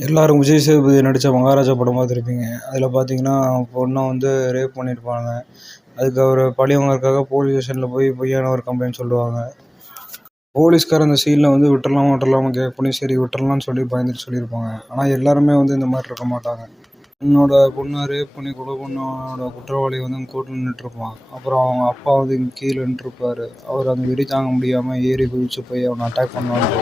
எல்லாரும் விஜய் சேதுபதி நடித்த மகாராஜா படம் பார்த்துருப்பீங்க. அதில் பார்த்தீங்கன்னா பொண்ணை வந்து ரேப் பண்ணியிருப்பாங்க. அதுக்கு அவர் பழி வாங்கறதுக்காக போலீஸ் ஸ்டேஷனில் போய் பொய்யான ஒரு கம்ப்ளைண்ட் சொல்லுவாங்க. போலீஸ்காரர் அந்த சீனில் வந்து விட்டுறலாமா கேட்க பண்ணி சரி விட்டுறலாம்னு சொல்லி பயந்துட்டு சொல்லியிருப்பாங்க. ஆனால் எல்லாருமே வந்து இந்த மாதிரி இருக்க மாட்டாங்க. என்னோட பொண்ணை ரேப் பண்ணி கொலை பண்ணோட குற்றவாளி வந்து கோர்ட்டில் நின்றுட்டுருப்பான். அப்புறம் அவங்க அப்பா வந்து இங்கே கீழே நின்றுருப்பார். அவர் அந்த வெறி தாங்க முடியாமல் ஏறி குதிச்சு போய் அவனை அட்டாக் பண்ணுவாங்க.